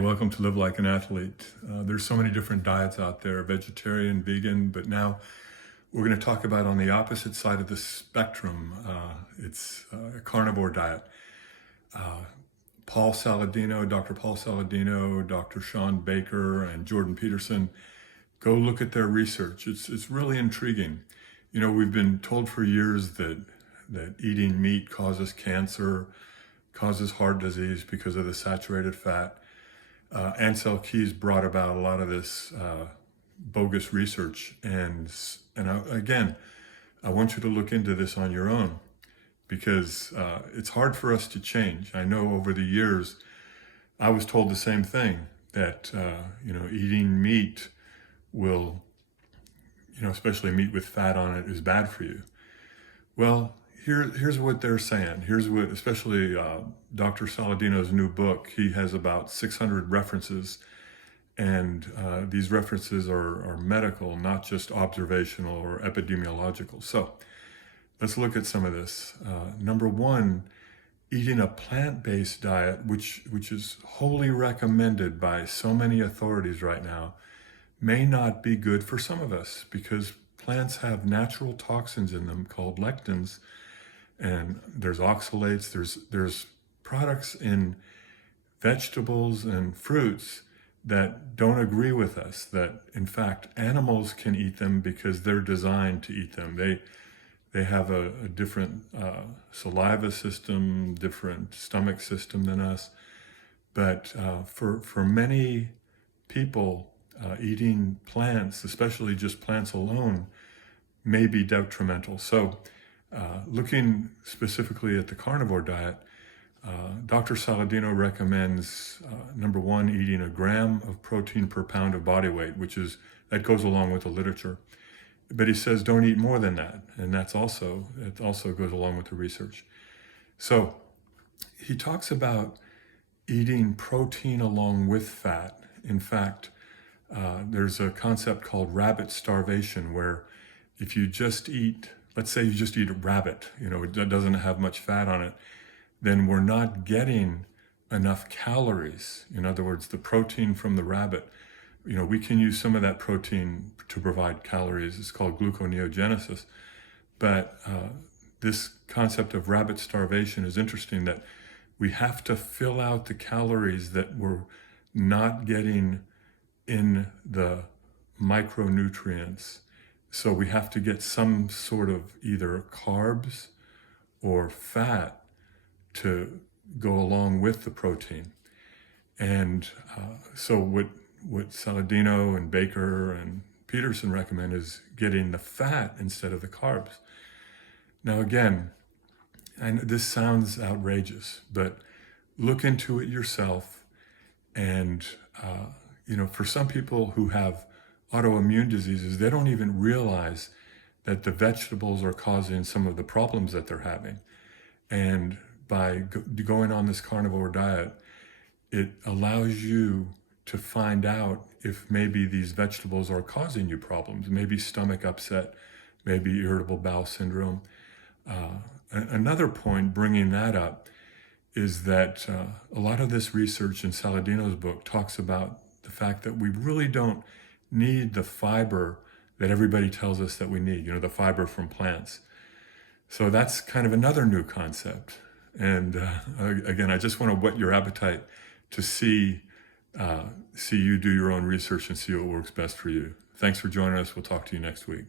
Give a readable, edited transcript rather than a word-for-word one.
Welcome to Live Like an Athlete. There's so many different diets out there, vegetarian, vegan, but now we're going to talk about on the opposite side of the spectrum. It's a carnivore diet. Paul Saladino, Dr. Paul Saladino, Dr. Sean Baker, and Jordan Peterson, go look at their research. It's really intriguing. You know, we've been told for years that eating meat causes cancer, causes heart disease because of the saturated fat. Ansel Keys brought about a lot of this bogus research, and again, I want you to look into this on your own because it's hard for us to change. I know over the years I was told the same thing, that eating meat will, especially meat with fat on it, is bad for you. Well, here's what they're saying. Here's what, especially Dr. Saladino's new book, he has about 600 references, and these references are medical, not just observational or epidemiological. So let's look at some of this. Number one, eating a plant-based diet, which is wholly recommended by so many authorities right now, may not be good for some of us because plants have natural toxins in them called lectins, and there's oxalates, there's products in vegetables and fruits that don't agree with us, that in fact animals can eat them because they're designed to eat them. They have a different saliva system, different stomach system than us. But for many people, eating plants, especially just plants alone, may be detrimental. So looking specifically at the carnivore diet, Dr. Saladino recommends, number one, eating 1 gram of protein per pound of body weight, that goes along with the literature. But he says don't eat more than that, and it also goes along with the research. So he talks about eating protein along with fat. In fact, there's a concept called rabbit starvation, where if you just eat, let's say you just eat a rabbit, it doesn't have much fat on it, then we're not getting enough calories. In other words, the protein from the rabbit, we can use some of that protein to provide calories. It's called gluconeogenesis. But this concept of rabbit starvation is interesting, that we have to fill out the calories that we're not getting in the micronutrients. So we have to get some sort of either carbs or fat to go along with the protein. And so what Saladino and Baker and Peterson recommend is getting the fat instead of the carbs. Now again, and this sounds outrageous, but look into it yourself. And for some people who have autoimmune diseases, they don't even realize that the vegetables are causing some of the problems that they're having. And by going on this carnivore diet, it allows you to find out if maybe these vegetables are causing you problems, maybe stomach upset, maybe irritable bowel syndrome. Another point bringing that up is that a lot of this research in Saladino's book talks about the fact that we really don't need the fiber that everybody tells us that we need, the fiber from plants. So that's kind of another new concept. And again, I just want to whet your appetite to see you do your own research and see what works best for you. Thanks for joining us. We'll talk to you next week.